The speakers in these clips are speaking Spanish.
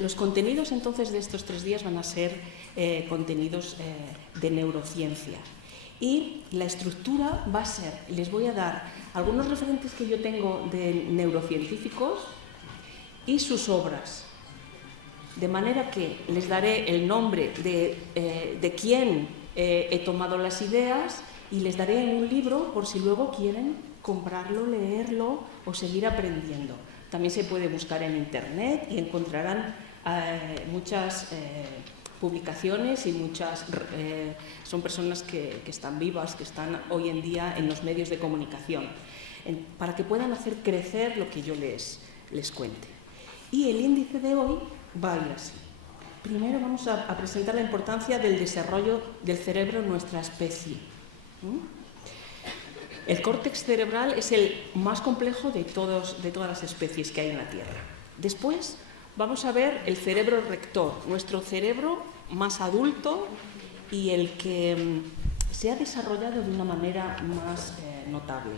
Los contenidos entonces de estos 3 días van a ser contenidos de neurociencia. Y la estructura va a ser, les voy a dar algunos referentes que yo tengo de neurocientíficos y sus obras. De manera que les daré el nombre de quién he tomado las ideas y les daré un libro por si luego quieren comprarlo, leerlo o seguir aprendiendo. También se puede buscar en internet y encontrarán muchas publicaciones y son personas que están vivas, que están hoy en día en los medios de comunicación, para que puedan hacer crecer lo que yo les cuente. Y el índice de hoy va a ir así. Primero vamos a presentar la importancia del desarrollo del cerebro en nuestra especie. El córtex cerebral es el más complejo de todas las especies que hay en la Tierra. Después vamos a ver el cerebro rector, nuestro cerebro más adulto y el que se ha desarrollado de una manera más notable.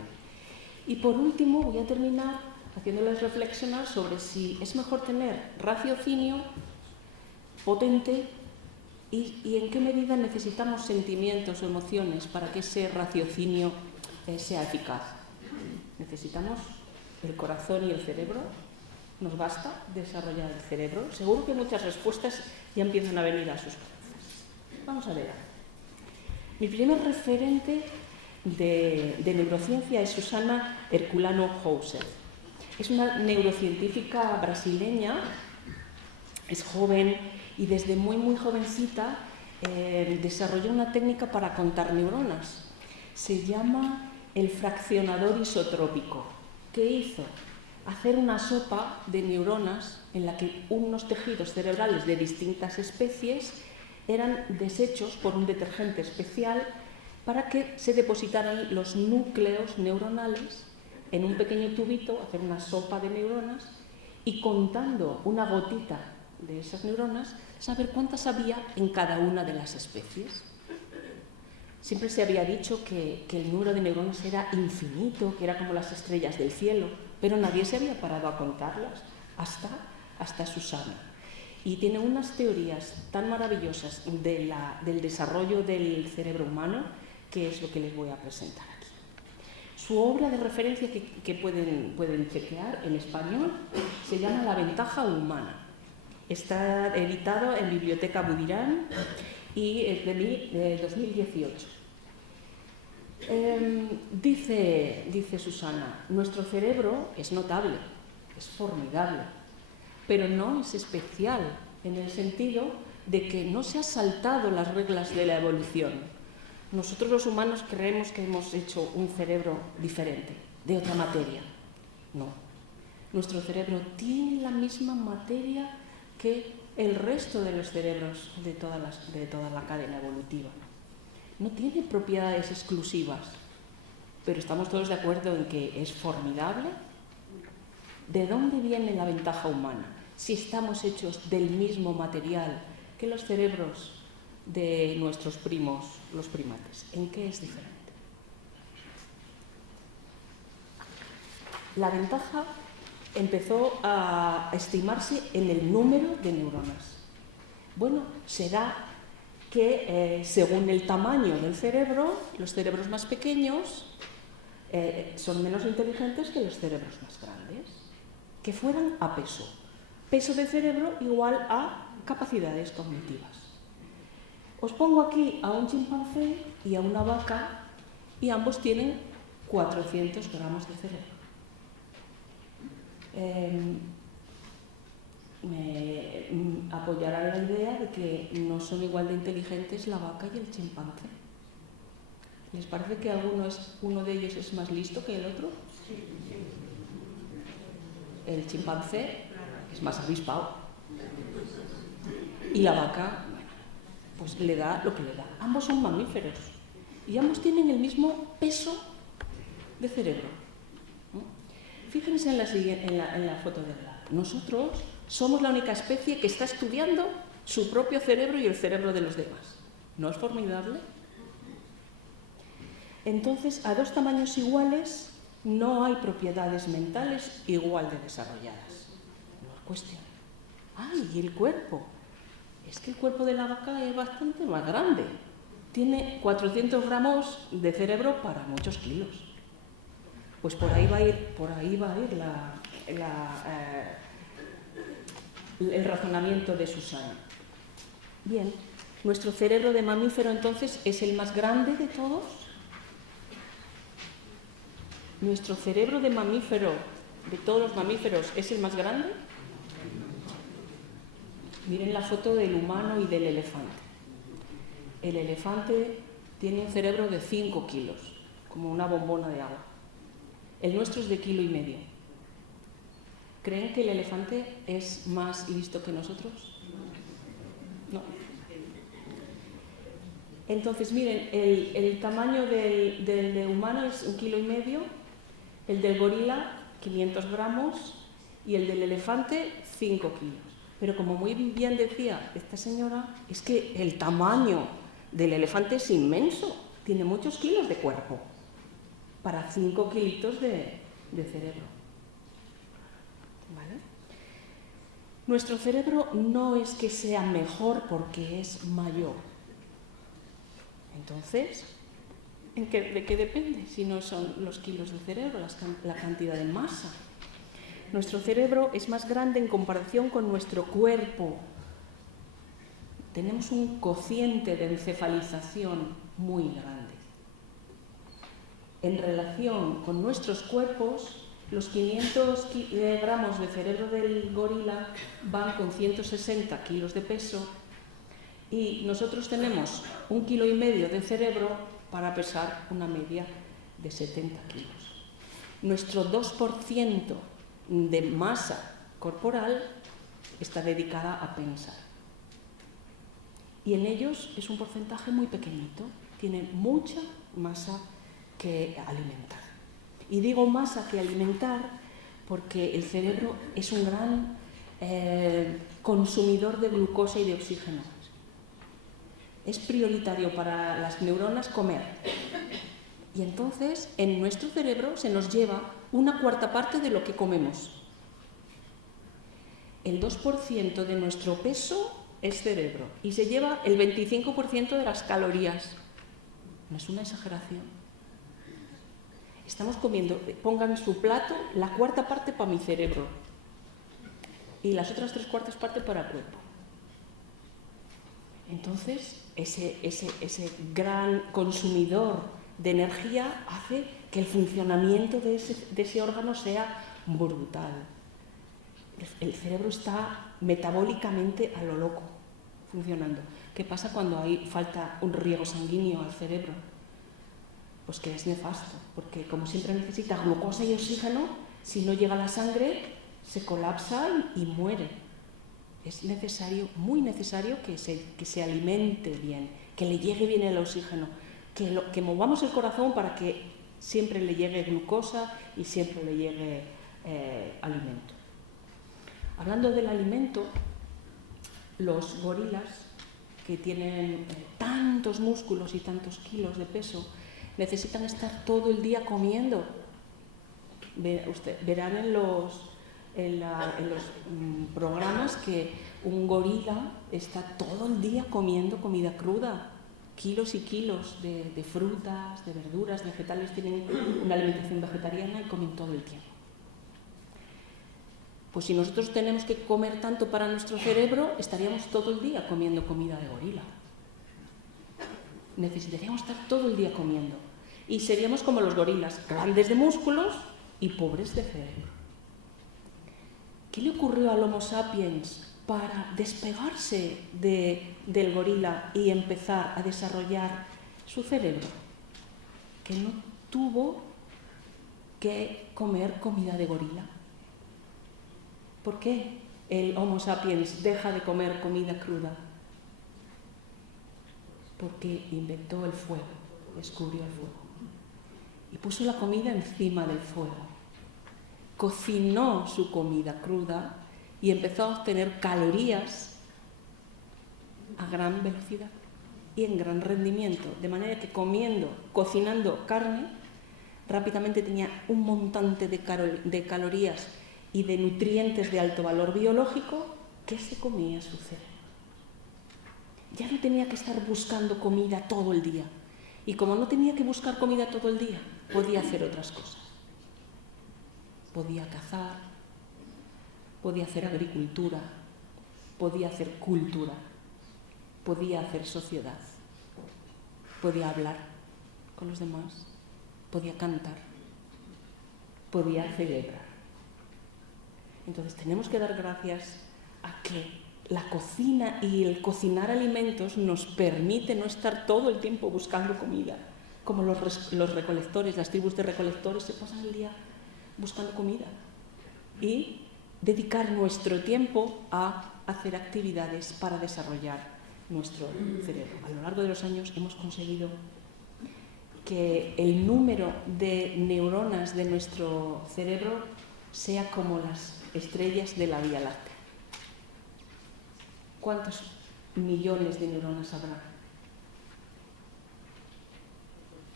Y por último voy a terminar haciéndoles reflexionar sobre si es mejor tener raciocinio potente y en qué medida necesitamos sentimientos o emociones para que ese raciocinio sea eficaz. ¿Necesitamos el corazón y el cerebro? ¿Nos basta desarrollar el cerebro? Seguro que muchas respuestas ya empiezan a venir a sus cabezas. Vamos a ver. Mi primer referente de neurociencia es Susana Herculano Houser. Es una neurocientífica brasileña, es joven y desde muy jovencita desarrolló una técnica para contar neuronas. Se llama el fraccionador isotrópico. ¿Qué hizo? Hacer una sopa de neuronas en la que unos tejidos cerebrales de distintas especies eran deshechos por un detergente especial para que se depositaran los núcleos neuronales en un pequeño tubito, hacer una sopa de neuronas y contando una gotita de esas neuronas, saber cuántas había en cada una de las especies. Siempre se había dicho que el número de neuronas era infinito, que era como las estrellas del cielo, pero nadie se había parado a contarlas, hasta Susana. Y tiene unas teorías tan maravillosas del desarrollo del cerebro humano, que es lo que les voy a presentar aquí. Su obra de referencia que pueden chequear en español se llama La ventaja humana. Está editado en Biblioteca Budirán y es de 2018. Dice Susana, nuestro cerebro es notable, es formidable, pero no es especial en el sentido de que no se ha saltado las reglas de la evolución. Nosotros los humanos creemos que hemos hecho un cerebro diferente, de otra materia. No. Nuestro cerebro tiene la misma materia que el resto de los cerebros de toda la cadena evolutiva. No tiene propiedades exclusivas, pero estamos todos de acuerdo en que es formidable. ¿De dónde viene la ventaja humana? Si estamos hechos del mismo material que los cerebros de nuestros primos, los primates. ¿En qué es diferente? La ventaja empezó a estimarse en el número de neuronas. Bueno, será que según el tamaño del cerebro, los cerebros más pequeños son menos inteligentes que los cerebros más grandes, que fueran a peso. Peso de cerebro igual a capacidades cognitivas. Os pongo aquí a un chimpancé y a una vaca y ambos tienen 400 gramos de cerebro. Me apoyará la idea de que no son igual de inteligentes la vaca y el chimpancé. ¿Les parece que uno de ellos es más listo que el otro? Sí. El chimpancé es más avispado. Y la vaca, bueno, pues le da lo que le da. Ambos son mamíferos y ambos tienen el mismo peso de cerebro. Fíjense en la foto de al lado. Nosotros somos la única especie que está estudiando su propio cerebro y el cerebro de los demás. ¿No es formidable? Entonces, a dos tamaños iguales no hay propiedades mentales igual de desarrolladas. No es cuestión. ¡Ay, y el cuerpo! Es que el cuerpo de la vaca es bastante más grande. Tiene 400 gramos de cerebro para muchos kilos. Pues por ahí va a ir el razonamiento de Susana. Bien, nuestro cerebro de mamífero entonces es el más grande de todos. Nuestro cerebro de mamífero, de todos los mamíferos, es el más grande. Miren la foto del humano y del elefante. El elefante tiene un cerebro de 5 kilos, como una bombona de agua. El nuestro es de 1,5 kilos. ¿Creen que el elefante es más listo que nosotros? No. Entonces, miren, el tamaño del humano es 1,5 kilos, el del gorila 500 gramos y el del elefante 5 kilos. Pero como muy bien decía esta señora, es que el tamaño del elefante es inmenso, tiene muchos kilos de cuerpo para 5 kilitos de cerebro. ¿Vale? Nuestro cerebro no es que sea mejor porque es mayor. Entonces, ¿de qué depende si no son los kilos de cerebro, la cantidad de masa? Nuestro cerebro es más grande en comparación con nuestro cuerpo. Tenemos un cociente de encefalización muy grande. En relación con nuestros cuerpos, los 500 gramos de cerebro del gorila van con 160 kilos de peso y nosotros tenemos 1,5 kilos de cerebro para pesar una media de 70 kilos. Nuestro 2% de masa corporal está dedicada a pensar. Y en ellos es un porcentaje muy pequeñito, tienen mucha masa que alimentar. Y digo masa que alimentar porque el cerebro es un gran consumidor de glucosa y de oxígeno. Es prioritario para las neuronas comer. Y entonces en nuestro cerebro se nos lleva 1/4 parte de lo que comemos. El 2% de nuestro peso es cerebro y se lleva el 25% de las calorías. No es una exageración. Estamos comiendo, pongan en su plato la 1/4 parte para mi cerebro y las otras 3/4 partes para el cuerpo. Entonces, ese gran consumidor de energía hace que el funcionamiento de ese órgano sea brutal. El cerebro está metabólicamente a lo loco funcionando. ¿Qué pasa cuando falta un riego sanguíneo al cerebro? Pues que es nefasto, porque como siempre necesita glucosa y oxígeno, si no llega la sangre, se colapsa y muere. Es necesario, muy necesario, que se alimente bien, que le llegue bien el oxígeno, que movamos el corazón para que siempre le llegue glucosa y siempre le llegue alimento. Hablando del alimento, los gorilas, que tienen tantos músculos y tantos kilos de peso, necesitan estar todo el día comiendo. Verán en los programas que un gorila está todo el día comiendo comida cruda, kilos y kilos de frutas, de verduras, vegetales, tienen una alimentación vegetariana y comen todo el tiempo. Pues si nosotros tenemos que comer tanto para nuestro cerebro, estaríamos todo el día comiendo comida de gorila. Necesitaríamos estar todo el día comiendo. Y seríamos como los gorilas, grandes de músculos y pobres de cerebro. ¿Qué le ocurrió al Homo sapiens para despegarse del gorila y empezar a desarrollar su cerebro? Que no tuvo que comer comida de gorila. ¿Por qué el Homo sapiens deja de comer comida cruda? Porque inventó el fuego, descubrió el fuego. Y puso la comida encima del fuego. Cocinó su comida cruda y empezó a obtener calorías a gran velocidad y en gran rendimiento. De manera que cocinando carne, rápidamente tenía un montante de calorías y de nutrientes de alto valor biológico ¿Qué se comía su cerebro? Ya no tenía que estar buscando comida todo el día. Y como no tenía que buscar comida todo el día, podía hacer otras cosas. Podía cazar, podía hacer agricultura, podía hacer cultura, podía hacer sociedad, podía hablar con los demás, podía cantar, podía celebrar. Entonces tenemos que dar gracias a que la cocina y el cocinar alimentos nos permite no estar todo el tiempo buscando comida, como los recolectores, las tribus de recolectores se pasan el día buscando comida, y dedicar nuestro tiempo a hacer actividades para desarrollar nuestro cerebro. A lo largo de los años hemos conseguido que el número de neuronas de nuestro cerebro sea como las estrellas de la Vía Láctea. ¿Cuántos millones de neuronas habrá?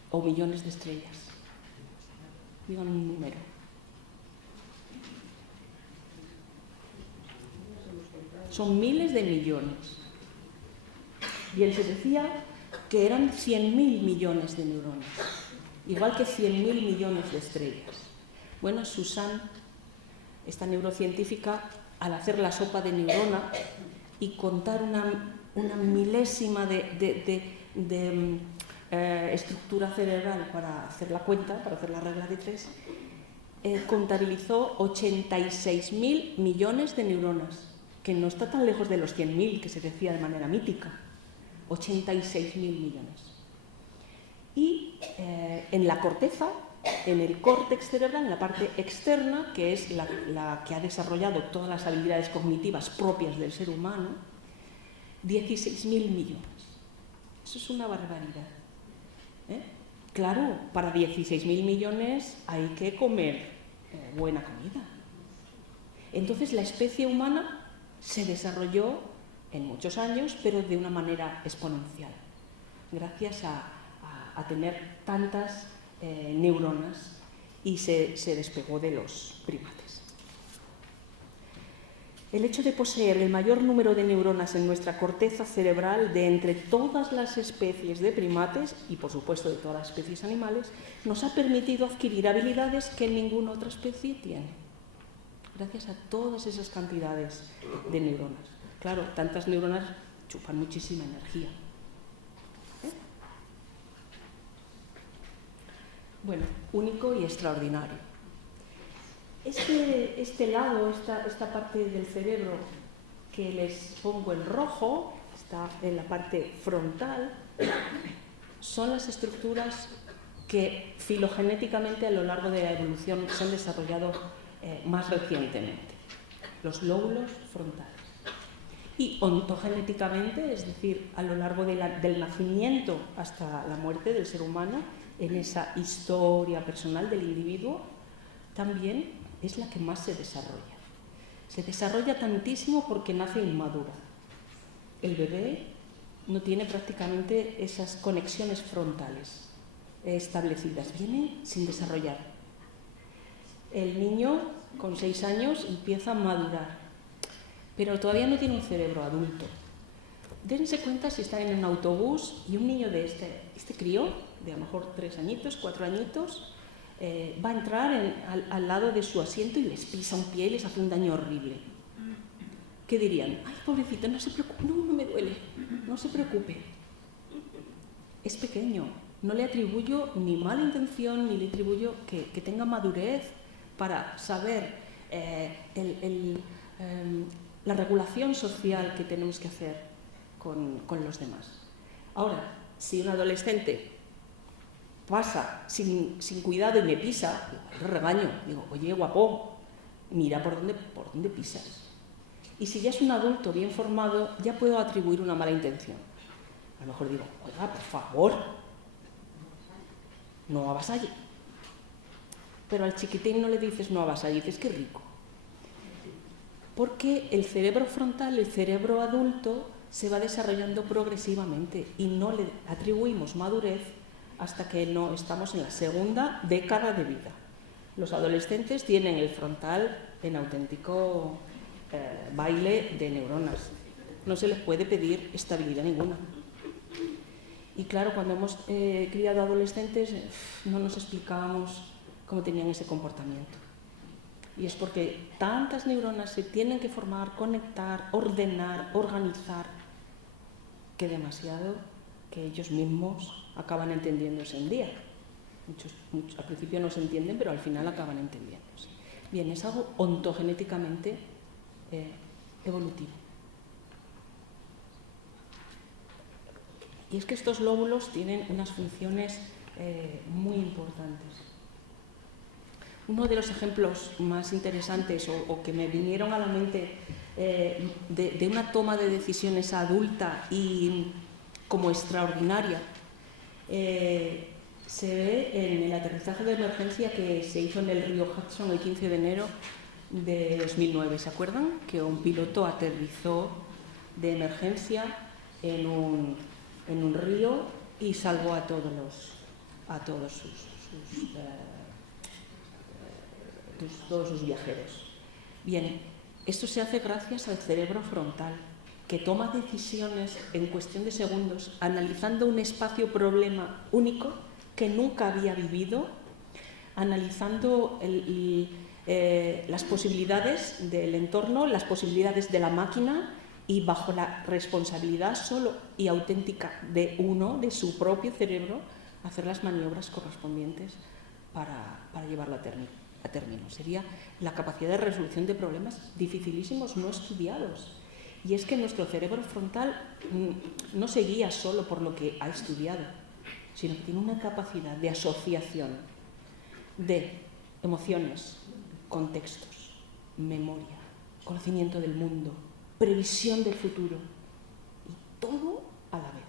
O millones de estrellas. Digan un número. Son miles de millones. Y él se decía que eran 100.000 millones de neuronas, igual que 100.000 millones de estrellas. Bueno, Susan, esta neurocientífica, al hacer la sopa de neurona y contar una milésima de estructura cerebral para hacer la cuenta, para hacer la regla de 3, contabilizó 86.000 millones de neuronas, que no está tan lejos de los 100.000 que se decía de manera mítica. 86.000 millones. Y en la corteza, en el córtex cerebral, en la parte externa, que es la que ha desarrollado todas las habilidades cognitivas propias del ser humano, 16.000 millones. Eso es una barbaridad. Claro, para 16.000 millones hay que comer buena comida. Entonces la especie humana se desarrolló en muchos años, pero de una manera exponencial, gracias a tener tantas neuronas, y se despegó de los primates. El hecho de poseer el mayor número de neuronas en nuestra corteza cerebral de entre todas las especies de primates, y por supuesto de todas las especies animales, nos ha permitido adquirir habilidades que ninguna otra especie tiene, gracias a todas esas cantidades de neuronas. Claro, tantas neuronas chupan muchísima energía. Bueno, único y extraordinario. Este lado, esta parte del cerebro que les pongo en rojo, está en la parte frontal, son las estructuras que filogenéticamente a lo largo de la evolución se han desarrollado más recientemente, los lóbulos frontales. Y ontogenéticamente, es decir, a lo largo del nacimiento hasta la muerte del ser humano, en esa historia personal del individuo, también es la que más se desarrolla. Se desarrolla tantísimo porque nace inmadura. El bebé no tiene prácticamente esas conexiones frontales establecidas, viene sin desarrollar. El niño con 6 años empieza a madurar, pero todavía no tiene un cerebro adulto. Dense cuenta si están en un autobús y un niño de este crío, de a lo mejor 3 añitos, 4 añitos, va a entrar al lado de su asiento y les pisa un pie y les hace un daño horrible. ¿Qué dirían? Ay, pobrecito, no se preocupe, no me duele, no se preocupe. Es pequeño, no le atribuyo ni mala intención, ni le atribuyo que tenga madurez para saber la regulación social que tenemos que hacer con los demás. Ahora, si un adolescente pasa sin cuidado y me pisa, lo regaño, digo, oye, guapo, mira por dónde pisas. Y si ya es un adulto bien formado, ya puedo atribuir una mala intención. A lo mejor digo, oiga, por favor, no avasalle. Pero al chiquitín no le dices no avasalle, dices qué rico. Porque el cerebro frontal, el cerebro adulto, se va desarrollando progresivamente y no le atribuimos madurez hasta que no estamos en la segunda década de vida. Los adolescentes tienen el frontal en auténtico baile de neuronas. No se les puede pedir estabilidad ninguna. Y claro, cuando hemos criado adolescentes, no nos explicábamos cómo tenían ese comportamiento. Y es porque tantas neuronas se tienen que formar, conectar, ordenar, organizar, que demasiado que ellos mismos acaban entendiéndose en día. Muchos, al principio no se entienden, pero al final acaban entendiéndose. Bien, es algo ontogenéticamente evolutivo. Y es que estos lóbulos tienen unas funciones muy importantes. Uno de los ejemplos más interesantes o que me vinieron a la mente de una toma de decisiones adulta y como extraordinaria se ve en el aterrizaje de emergencia que se hizo en el río Hudson el 15 de enero de 2009. ¿Se acuerdan? Que un piloto aterrizó de emergencia en un río y salvó a todos sus viajeros. Bien, esto se hace gracias al cerebro frontal, que toma decisiones en cuestión de segundos, analizando un espacio-problema único que nunca había vivido, analizando las posibilidades del entorno, las posibilidades de la máquina y bajo la responsabilidad solo y auténtica de uno, de su propio cerebro, hacer las maniobras correspondientes para llevarlo a término. Sería la capacidad de resolución de problemas dificilísimos no estudiados. Y es que nuestro cerebro frontal no se guía solo por lo que ha estudiado, sino que tiene una capacidad de asociación de emociones, contextos, memoria, conocimiento del mundo, previsión del futuro, y todo a la vez.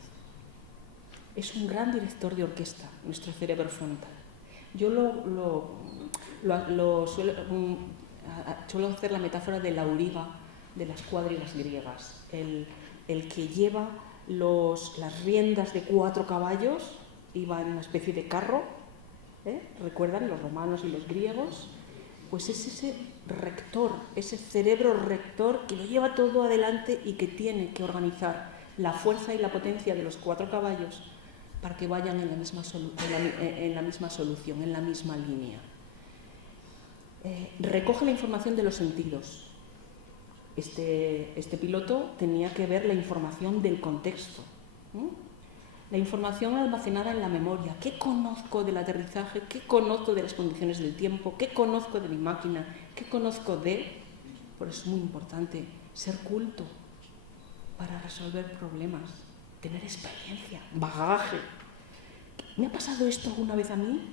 Es un gran director de orquesta, nuestro cerebro frontal. Yo suelo hacer la metáfora de la auriga de las cuadrigas griegas, el que lleva las riendas de 4 caballos, iba en una especie de carro, ¿recuerdan los romanos y los griegos? Pues es ese rector, ese cerebro rector que lo lleva todo adelante y que tiene que organizar la fuerza y la potencia de los 4 caballos para que vayan en la misma solución, en la misma línea. Recoge la información de los sentidos. Este piloto tenía que ver la información del contexto, la información almacenada en la memoria. ¿Qué conozco del aterrizaje? ¿Qué conozco de las condiciones del tiempo? ¿Qué conozco de mi máquina? ¿Qué conozco de...? Por eso es muy importante ser culto para resolver problemas, tener experiencia, bagaje. ¿Me ha pasado esto alguna vez a mí?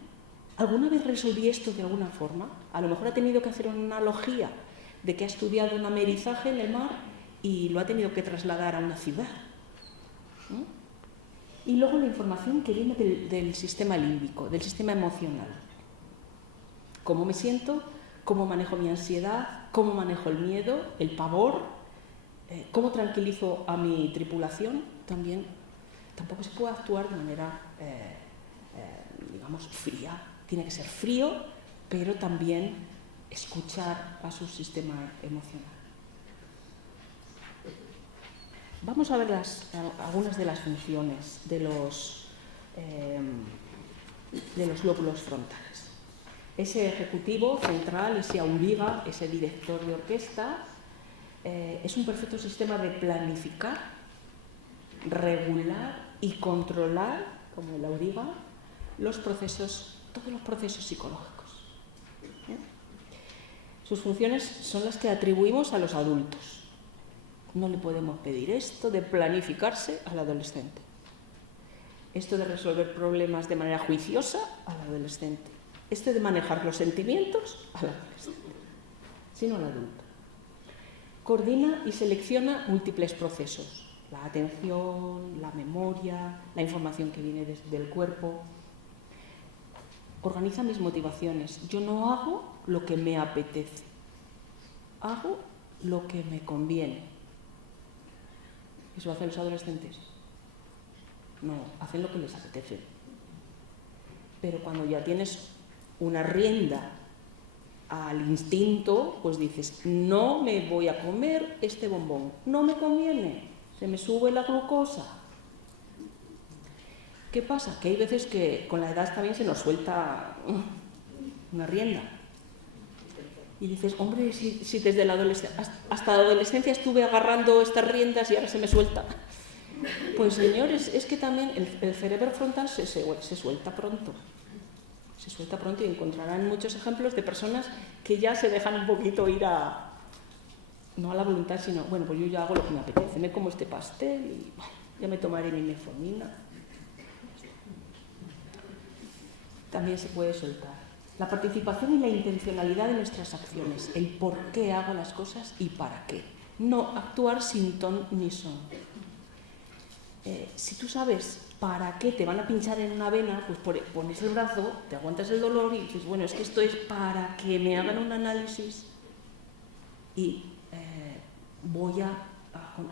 ¿Alguna vez resolví esto de alguna forma? A lo mejor ha tenido que hacer una analogía de que ha estudiado un amerizaje en el mar y lo ha tenido que trasladar a una ciudad. Y luego la información que viene del sistema límbico, del sistema emocional. ¿Cómo me siento? ¿Cómo manejo mi ansiedad? ¿Cómo manejo el miedo, el pavor? ¿Cómo tranquilizo a mi tripulación? Tampoco se puede actuar de manera, digamos, fría. Tiene que ser frío, pero también escuchar a su sistema emocional. Vamos a ver algunas de las funciones de los lóbulos frontales. Ese ejecutivo central, ese auriga, ese director de orquesta, es un perfecto sistema de planificar, regular y controlar, como el auriga, todos los procesos psicológicos. Sus funciones son las que atribuimos a los adultos. No le podemos pedir esto de planificarse al adolescente. Esto de resolver problemas de manera juiciosa al adolescente. Esto de manejar los sentimientos al adolescente, sino al adulto. Coordina y selecciona múltiples procesos. La atención, la memoria, la información que viene desde el cuerpo. Organiza mis motivaciones. Yo no hago lo que me apetece. Hago lo que me conviene. ¿Eso hacen los adolescentes? No, hacen lo que les apetece. Pero cuando ya tienes una rienda al instinto, pues dices, no me voy a comer este bombón, no me conviene, se me sube la glucosa. ¿Qué pasa? Que hay veces que con la edad también se nos suelta una rienda. Y dices, hombre, si desde la adolescencia, hasta la adolescencia estuve agarrando estas riendas y ahora se me suelta. Pues señores, es que también el cerebro frontal se suelta pronto. Se suelta pronto y encontrarán muchos ejemplos de personas que ya se dejan un poquito ir no a la voluntad, sino, bueno, pues yo ya hago lo que me apetece, me como este pastel y ya me tomaré mi metformina. También se puede soltar. La participación y la intencionalidad de nuestras acciones, el por qué hago las cosas y para qué. No actuar sin ton ni son. Si tú sabes para qué te van a pinchar en una vena, pues pones el brazo, te aguantas el dolor y dices, bueno, es que esto es para que me hagan un análisis y voy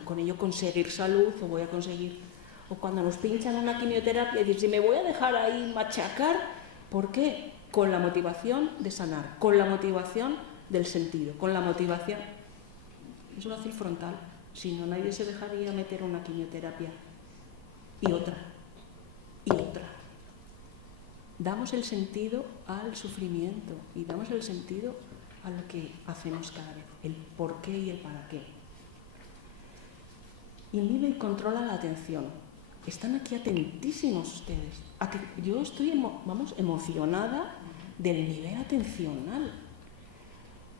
con ello conseguir salud o voy a conseguir... O cuando nos pinchan una quimioterapia, y dices, si me voy a dejar ahí machacar, ¿por qué? Con la motivación de sanar, con la motivación del sentido, con la motivación... Eso lo hace el frontal, si no nadie se dejaría meter una quimioterapia. Y otra, y otra. Damos el sentido al sufrimiento y damos el sentido a lo que hacemos cada vez, el por qué y el para qué. Inhibe y controla la atención. Están aquí atentísimos ustedes. Yo estoy emocionada del nivel atencional.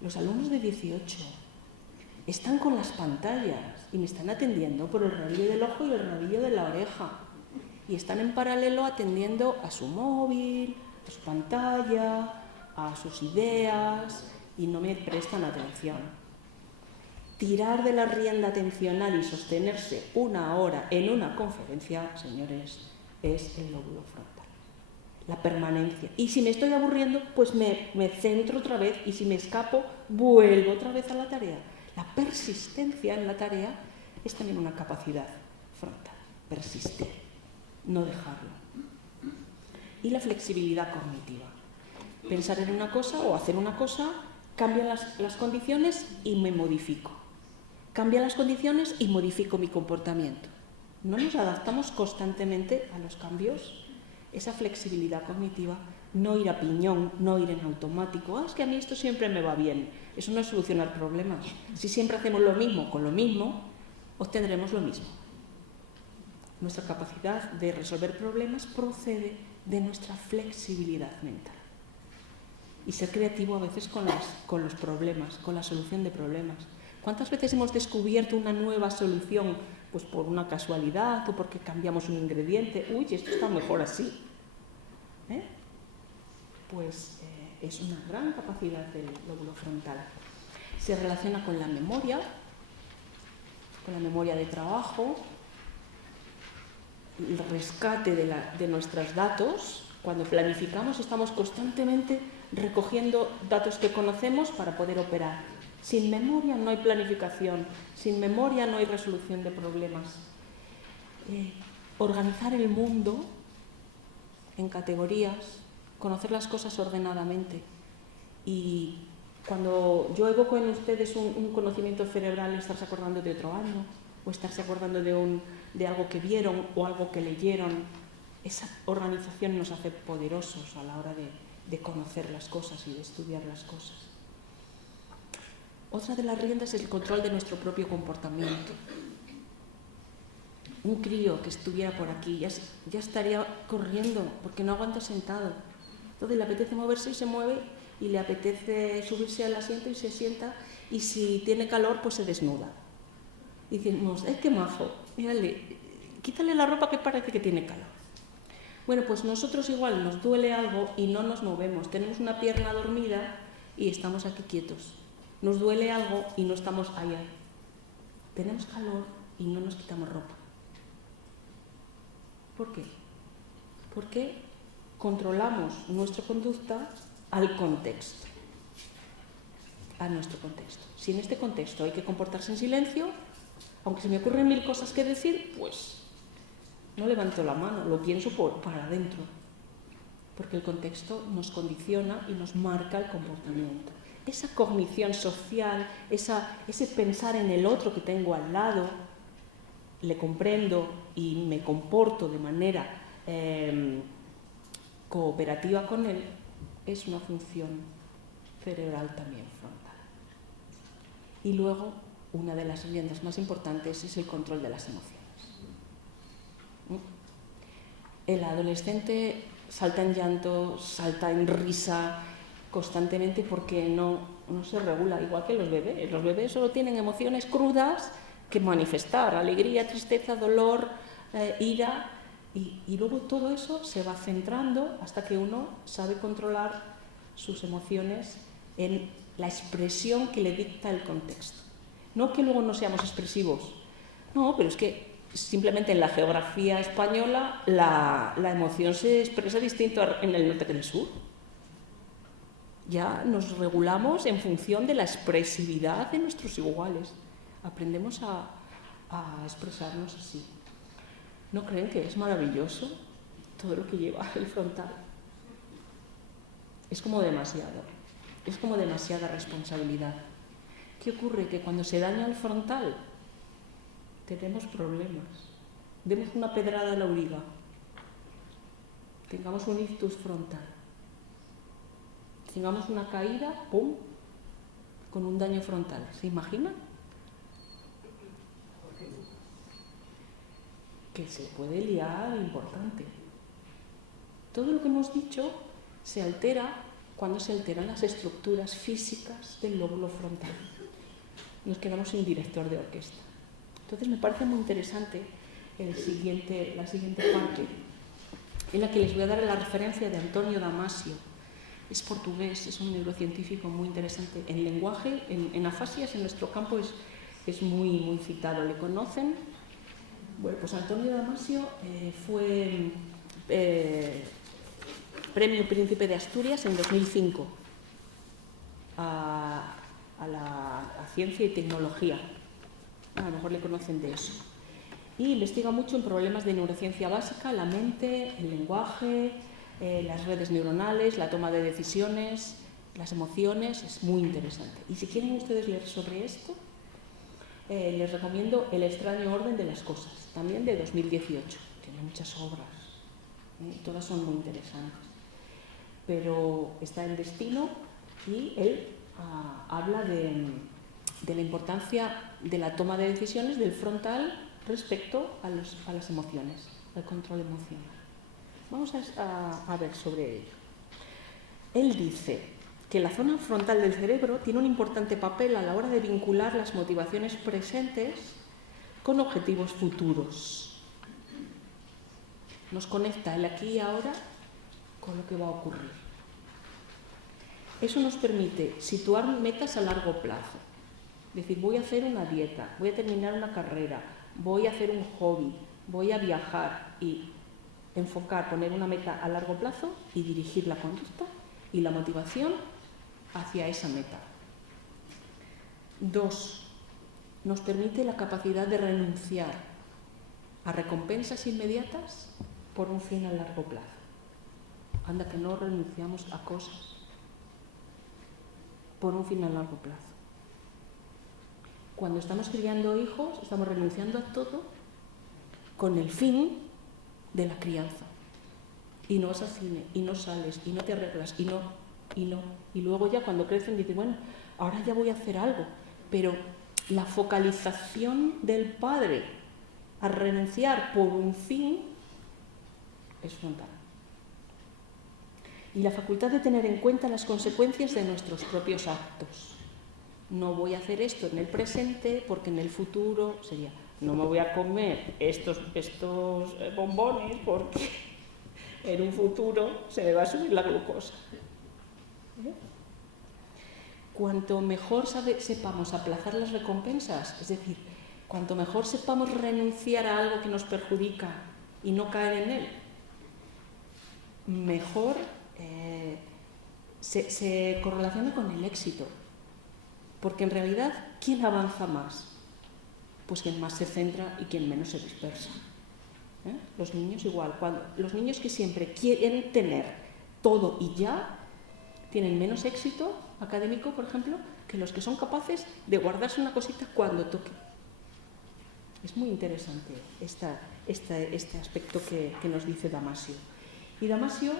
Los alumnos de 18 están con las pantallas y me están atendiendo por el rabillo del ojo y el rabillo de la oreja. Y están en paralelo atendiendo a su móvil, a su pantalla, a sus ideas y no me prestan atención. Tirar de la rienda atencional y sostenerse 1 hora en una conferencia, señores, es el lóbulo frontal. La permanencia. Y si me estoy aburriendo, pues me centro otra vez y si me escapo, vuelvo otra vez a la tarea. La persistencia en la tarea es también una capacidad frontal, persistir, no dejarlo. Y la flexibilidad cognitiva. Pensar en una cosa o hacer una cosa, cambian las condiciones y me modifico. Cambian las condiciones y modifico mi comportamiento. No nos adaptamos constantemente a los cambios. Esa flexibilidad cognitiva, no ir a piñón, no ir en automático. Es que a mí esto siempre me va bien. Eso no es solucionar problemas. Si siempre hacemos lo mismo con lo mismo, obtendremos lo mismo. Nuestra capacidad de resolver problemas procede de nuestra flexibilidad mental. Y ser creativo a veces con los problemas, con la solución de problemas. ¿Cuántas veces hemos descubierto una nueva solución? Pues por una casualidad o porque cambiamos un ingrediente. Uy, esto está mejor así. Pues es una gran capacidad del lóbulo frontal. Se relaciona con la memoria de trabajo, el rescate de nuestros datos. Cuando planificamos estamos constantemente recogiendo datos que conocemos para poder operar. Sin memoria no hay planificación, sin memoria no hay resolución de problemas. Organizar el mundo en categorías, conocer las cosas ordenadamente. Y cuando yo evoco en ustedes un conocimiento cerebral, estarse acordando de otro año, o estarse acordando de algo que vieron o algo que leyeron, esa organización nos hace poderosos a la hora de conocer las cosas y de estudiar las cosas. Otra de las riendas es el control de nuestro propio comportamiento. Un crío que estuviera por aquí ya estaría corriendo porque no aguanta sentado. Entonces le apetece moverse y se mueve y le apetece subirse al asiento y se sienta y si tiene calor pues se desnuda. Y decimos, qué majo, mírale, quítale la ropa que parece que tiene calor. Bueno, pues nosotros igual nos duele algo y no nos movemos. Tenemos una pierna dormida y estamos aquí quietos. Nos duele algo y no estamos allá. Tenemos calor y no nos quitamos ropa. ¿Por qué? Porque controlamos nuestra conducta al contexto. A nuestro contexto. Si en este contexto hay que comportarse en silencio, aunque se me ocurren 1000 cosas que decir, pues no levanto la mano, lo pienso para adentro. Porque el contexto nos condiciona y nos marca el comportamiento. esa cognición social, ese pensar en el otro que tengo al lado, le comprendo y me comporto de manera cooperativa con él, es una función cerebral también frontal. Y luego, una de las riendas más importantes es el control de las emociones. El adolescente salta en llanto, salta en risa constantemente porque no se regula, igual que los bebés. Los bebés solo tienen emociones crudas que manifestar, alegría, tristeza, dolor, ira, y luego todo eso se va centrando hasta que uno sabe controlar sus emociones en la expresión que le dicta el contexto. No que luego no seamos expresivos, no, pero es que simplemente en la geografía española la emoción se expresa distinto en el norte que en el sur. Ya nos regulamos en función de la expresividad de nuestros iguales. Aprendemos a expresarnos así. ¿No creen que es maravilloso todo lo que lleva el frontal? Es como demasiado. Es como demasiada responsabilidad. ¿Qué ocurre? Que cuando se daña el frontal tenemos problemas. Demos una pedrada a la auriga, tengamos un ictus frontal, tengamos una caída, ¡pum!, con un daño frontal. ¿Se imaginan? Que se puede liar importante. Todo lo que hemos dicho se altera cuando se alteran las estructuras físicas del lóbulo frontal. Nos quedamos sin director de orquesta. Entonces me parece muy interesante la siguiente parte, en la que les voy a dar la referencia de Antonio Damasio. Es portugués, es un neurocientífico muy interesante. En lenguaje, en afasias, en nuestro campo es muy citado. ¿Le conocen? Bueno, pues Antonio Damasio fue Premio Príncipe de Asturias en 2005 a ciencia y tecnología. A lo mejor le conocen de eso. Y investiga mucho en problemas de neurociencia básica, la mente, el lenguaje, las redes neuronales, la toma de decisiones, las emociones. Es muy interesante. Y si quieren ustedes leer sobre esto, les recomiendo El extraño orden de las cosas, también de 2018. Tiene muchas obras, todas son muy interesantes. Pero está en Destino y él habla de la importancia de la toma de decisiones del frontal respecto a las emociones, al control emocional. Vamos a ver sobre ello. Él dice que la zona frontal del cerebro tiene un importante papel a la hora de vincular las motivaciones presentes con objetivos futuros. Nos conecta el aquí y ahora con lo que va a ocurrir. Eso nos permite situar metas a largo plazo. Es decir, voy a hacer una dieta, voy a terminar una carrera, voy a hacer un hobby, voy a viajar y enfocar, poner una meta a largo plazo y dirigir la conducta y la motivación hacia esa meta. 2. Nos permite la capacidad de renunciar a recompensas inmediatas por un fin a largo plazo. Anda que no renunciamos a cosas por un fin a largo plazo. Cuando estamos criando hijos, estamos renunciando a todo con el fin de la crianza. Y no vas al cine, y no sales, y no te arreglas, y no. Y luego ya cuando crecen dicen, bueno, ahora ya voy a hacer algo. Pero la focalización del padre a renunciar por un fin es frontal. Y la facultad de tener en cuenta las consecuencias de nuestros propios actos. No voy a hacer esto en el presente porque en el futuro sería, no me voy a comer estos bombones porque en un futuro se me va a subir la glucosa. Cuanto mejor sepamos aplazar las recompensas, es decir, cuanto mejor sepamos renunciar a algo que nos perjudica y no caer en él, mejor se correlaciona con el éxito. Porque en realidad, ¿quién avanza más? Pues quien más se centra y quien menos se dispersa. Los niños igual. Los niños que siempre quieren tener todo y ya, tienen menos éxito académico, por ejemplo, que los que son capaces de guardarse una cosita cuando toque. Es muy interesante este aspecto que nos dice Damasio. Y Damasio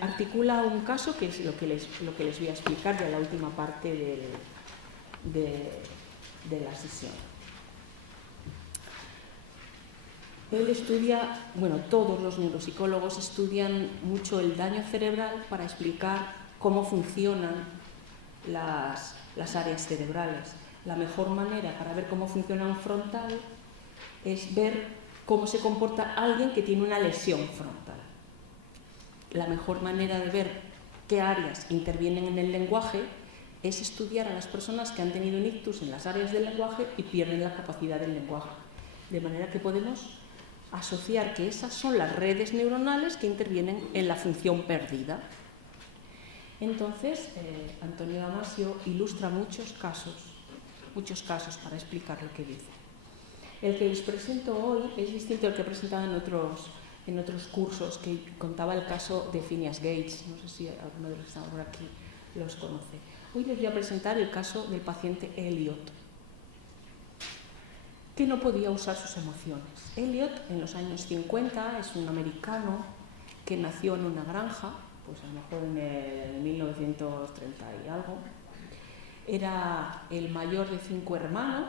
articula un caso que es lo que les voy a explicar ya en la última parte de la sesión. Él estudia, bueno, todos los neuropsicólogos estudian mucho el daño cerebral para explicar cómo funcionan las áreas cerebrales. La mejor manera para ver cómo funciona un frontal es ver cómo se comporta alguien que tiene una lesión frontal. La mejor manera de ver qué áreas intervienen en el lenguaje es estudiar a las personas que han tenido un ictus en las áreas del lenguaje y pierden la capacidad del lenguaje. De manera que podemos asociar que esas son las redes neuronales que intervienen en la función perdida. Entonces, Antonio Damasio ilustra muchos casos para explicar lo que dice. El que les presento hoy es distinto al que he presentado en otros cursos, que contaba el caso de Phineas Gates. No sé si alguno de los que están por aquí los conoce. Hoy les voy a presentar el caso del paciente Elliot, que no podía usar sus emociones. Elliot, en los años 50, es un americano que nació en una granja, pues a lo mejor en el 1930 y algo. Era el mayor de 5 hermanos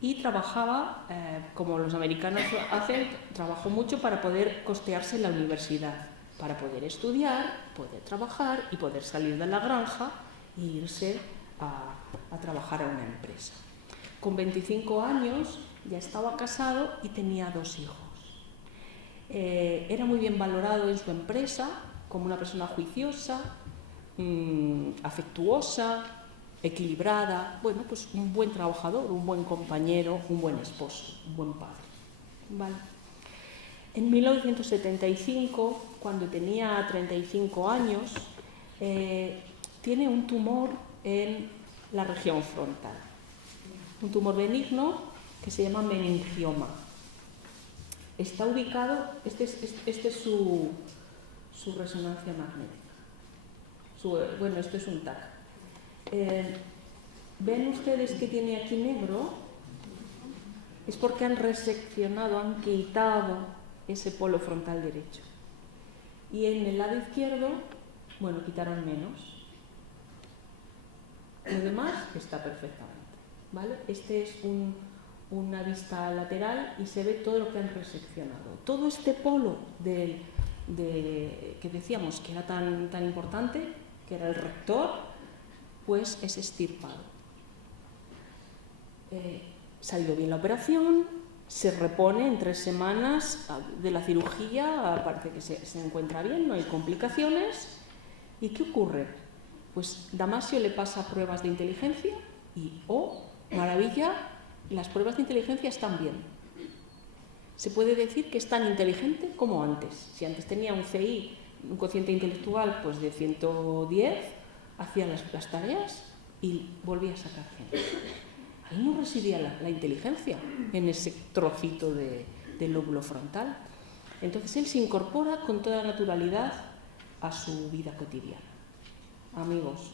y trabajaba, como los americanos hacen, trabajó mucho para poder costearse la universidad, para poder estudiar, poder trabajar y poder salir de la granja e irse a trabajar a una empresa. Con 25 años ya estaba casado y tenía 2 hijos. Era muy bien valorado en su empresa como una persona juiciosa, afectuosa, equilibrada, bueno, pues un buen trabajador, un buen compañero, un buen esposo, un buen padre. ¿Vale? En 1975, cuando tenía 35 años, tiene un tumor en la región frontal. Un tumor benigno que se llama meningioma. Está ubicado, este es su resonancia magnética. Bueno, esto es un TAC. ¿Ven ustedes que tiene aquí negro? Es porque han reseccionado, han quitado ese polo frontal derecho. Y en el lado izquierdo, bueno, quitaron menos. Lo demás está perfectamente. ¿Vale? Este es una vista lateral y se ve todo lo que han reseccionado. Todo este polo que decíamos que era tan importante, que era el rector, pues es extirpado. Salió bien la operación, se repone en 3 semanas de la cirugía, parece que se encuentra bien, no hay complicaciones. ¿Y qué ocurre? Pues Damasio le pasa pruebas de inteligencia y, maravilla, las pruebas de inteligencia están bien. Se puede decir que es tan inteligente como antes. Si antes tenía un CI, un cociente intelectual, pues de 110, hacía las tareas y volvía a sacar 100. Ahí no residía la inteligencia, en ese trocito del lóbulo frontal. Entonces él se incorpora con toda naturalidad a su vida cotidiana. Amigos,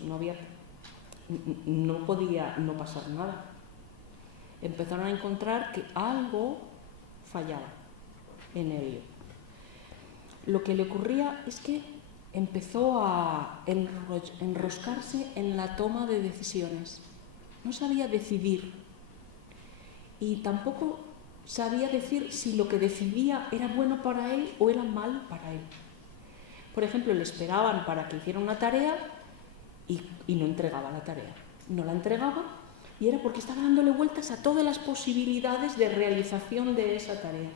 no podía no pasar nada. Empezaron a encontrar que algo fallaba en él. Lo que le ocurría es que empezó a enroscarse en la toma de decisiones. No sabía decidir y tampoco sabía decir si lo que decidía era bueno para él o era mal para él. Por ejemplo, le esperaban para que hiciera una tarea y no entregaba la tarea. No la entregaba y era porque estaba dándole vueltas a todas las posibilidades de realización de esa tarea.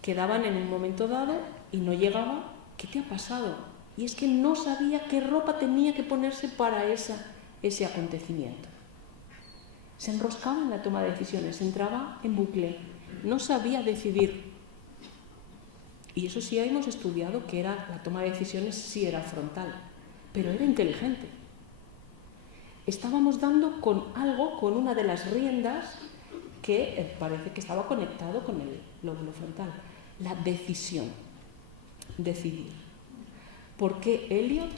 Quedaban en un momento dado y no llegaba. ¿Qué te ha pasado? Y es que no sabía qué ropa tenía que ponerse para ese acontecimiento. Se enroscaba en la toma de decisiones, entraba en bucle, no sabía decidir. Y eso sí hemos estudiado que la toma de decisiones sí era frontal, pero era inteligente. Estábamos dando con una de las riendas que parece que estaba conectado con el lóbulo frontal. La decisión, decidir. por qué Eliot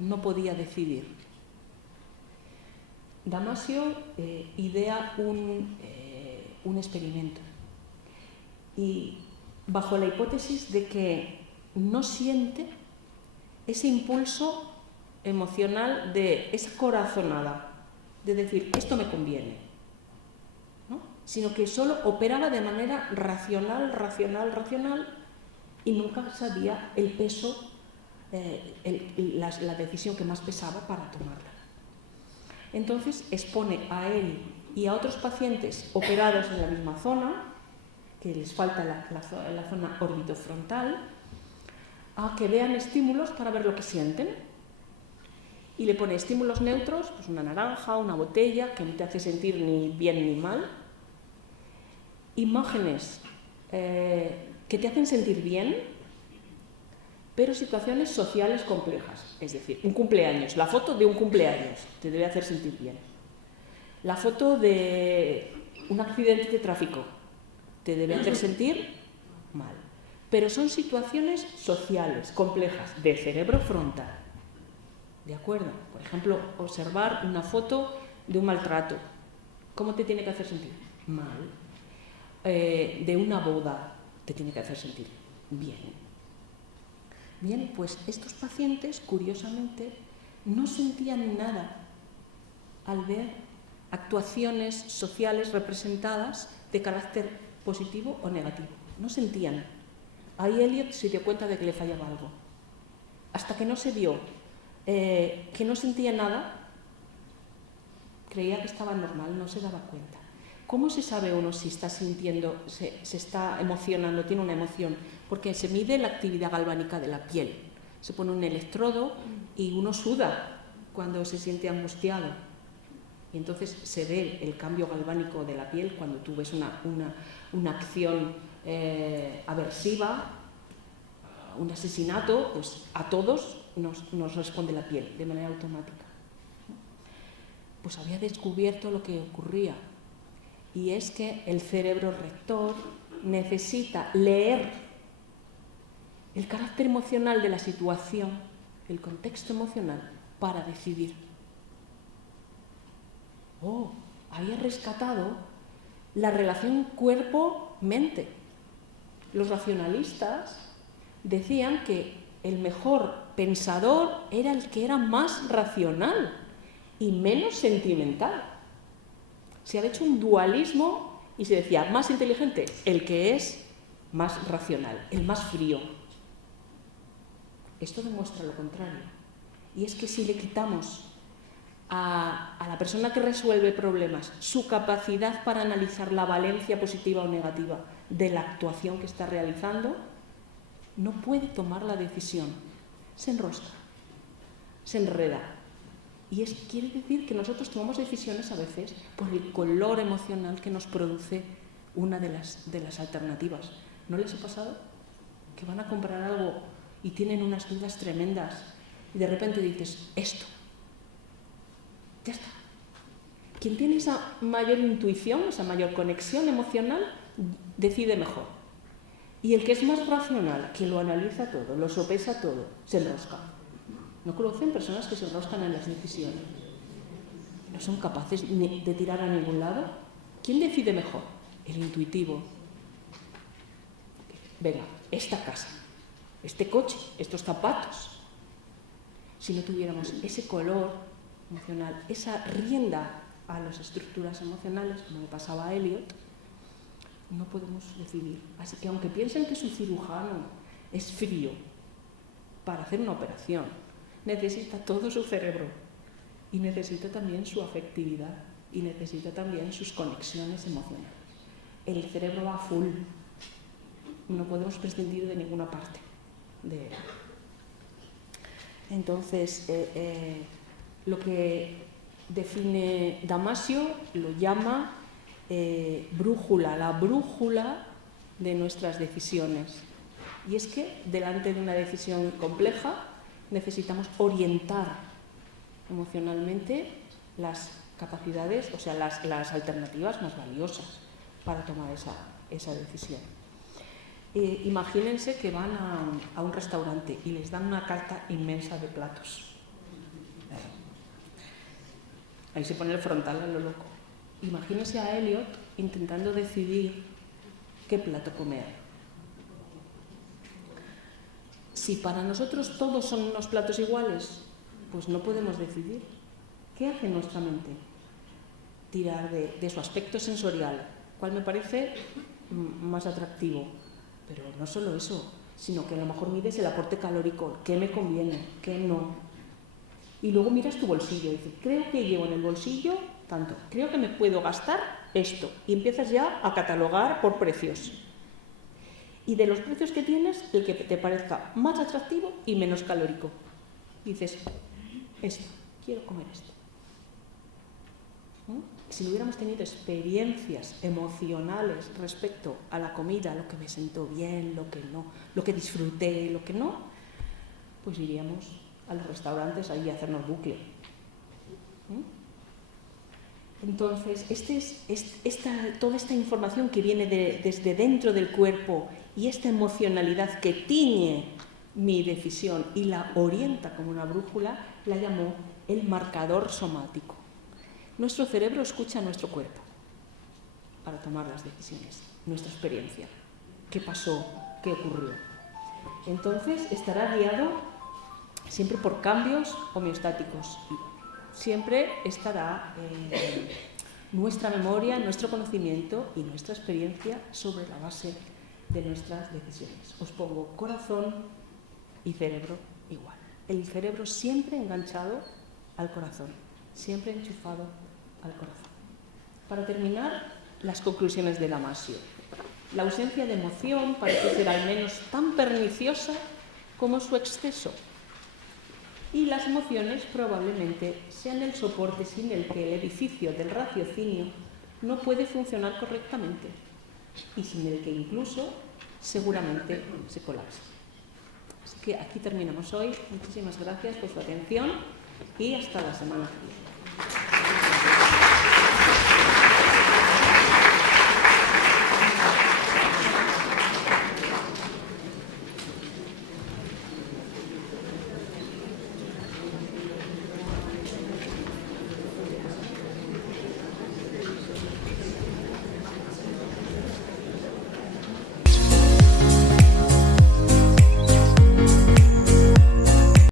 no podía decidir. Damasio idea un experimento y bajo la hipótesis de que no siente ese impulso emocional de esa corazonada, de decir, esto me conviene, ¿no? Sino que solo operaba de manera racional y nunca sabía el peso, la decisión que más pesaba para tomarla. Entonces expone a él y a otros pacientes operados en la misma zona, que les falta la zona orbitofrontal, a que vean estímulos para ver lo que sienten. Y le pone estímulos neutros, pues una naranja, una botella, que no te hace sentir ni bien ni mal. Imágenes que te hacen sentir bien, pero situaciones sociales complejas. Es decir, un cumpleaños, la foto de un cumpleaños te debe hacer sentir bien. La foto de un accidente de tráfico te debe hacer sentir mal. Pero son situaciones sociales, complejas, de cerebro frontal. ¿De acuerdo? Por ejemplo, observar una foto de un maltrato. ¿Cómo te tiene que hacer sentir? Mal. De una boda, te tiene que hacer sentir bien. Bien, pues estos pacientes, curiosamente, no sentían nada al ver actuaciones sociales representadas de carácter positivo o negativo. No sentían. Ahí Eliot se dio cuenta de que le fallaba algo. Hasta que no se vio que no sentía nada, creía que estaba normal, no se daba cuenta. ¿Cómo se sabe uno si está sintiendo, se está emocionando, tiene una emoción? Porque se mide la actividad galvánica de la piel. Se pone un electrodo y uno suda cuando se siente angustiado. Y entonces se ve el cambio galvánico de la piel cuando tú ves una acción aversiva, un asesinato, pues a todos nos responde la piel de manera automática. Pues había descubierto lo que ocurría, y es que el cerebro rector necesita leer el carácter emocional de la situación, el contexto emocional, para decidir. Había rescatado la relación cuerpo-mente. Los racionalistas decían que el mejor pensador era el que era más racional y menos sentimental. Se había hecho un dualismo y se decía, más inteligente, el que es más racional, el más frío. Esto demuestra lo contrario. Y es que si le quitamos a la persona que resuelve problemas su capacidad para analizar la valencia positiva o negativa de la actuación que está realizando, no puede tomar la decisión. Se enrosca, se enreda. Y quiere decir que nosotros tomamos decisiones a veces por el color emocional que nos produce una de las alternativas. ¿No les ha pasado? Que van a comprar algo y tienen unas dudas tremendas y de repente dices, esto. Ya está. Quien tiene esa mayor intuición, esa mayor conexión emocional, decide mejor. Y el que es más racional, que lo analiza todo, lo sopesa todo, se enrosca. ¿No conocen personas que se enroscan en las decisiones? ¿No son capaces de tirar a ningún lado? ¿Quién decide mejor? El intuitivo. Venga, esta casa, este coche, estos zapatos. Si no tuviéramos ese color emocional, esa rienda a las estructuras emocionales, como le pasaba a Eliot, no podemos decidir. Así que aunque piensen que su cirujano es frío para hacer una operación, necesita todo su cerebro y necesita también su afectividad y necesita también sus conexiones emocionales. El cerebro va full, no podemos prescindir de ninguna parte de él. Entonces, lo que define Damasio lo llama brújula, la brújula de nuestras decisiones. Y es que delante de una decisión compleja necesitamos orientar emocionalmente las capacidades, o sea, las alternativas más valiosas para tomar esa decisión. Imagínense que van a un restaurante y les dan una carta inmensa de platos. Ahí se pone el frontal a lo loco. Imagínense a Eliot intentando decidir qué plato comer. Si para nosotros todos son unos platos iguales, pues no podemos decidir. ¿Qué hace nuestra mente? Tirar de su aspecto sensorial, cuál me parece más atractivo. Pero no solo eso, sino que a lo mejor mides el aporte calórico, qué me conviene, qué no. Y luego miras tu bolsillo y dices, creo que llevo en el bolsillo tanto, creo que me puedo gastar esto. Y empiezas ya a catalogar por precios. Y de los precios que tienes, el que te parezca más atractivo y menos calórico. Y dices, esto, quiero comer esto. Si no hubiéramos tenido experiencias emocionales respecto a la comida, lo que me sentó bien, lo que no, lo que disfruté, lo que no, pues iríamos a los restaurantes ahí a hacernos bucle. Entonces, toda esta información que viene desde dentro del cuerpo y esta emocionalidad que tiñe mi decisión y la orienta como una brújula, la llamó el marcador somático. Nuestro cerebro escucha a nuestro cuerpo para tomar las decisiones, nuestra experiencia, qué pasó, qué ocurrió. Entonces estará guiado siempre por cambios homeostáticos. Siempre estará nuestra memoria, nuestro conocimiento y nuestra experiencia sobre la base de nuestras decisiones. Os pongo corazón y cerebro igual. El cerebro siempre enganchado al corazón, siempre enchufado al corazón. Para terminar, las conclusiones de Damasio. La ausencia de emoción parece ser al menos tan perniciosa como su exceso. Y las emociones probablemente sean el soporte sin el que el edificio del raciocinio no puede funcionar correctamente y sin el que incluso seguramente se colapsa. Así que aquí terminamos hoy. Muchísimas gracias por su atención y hasta la semana que viene.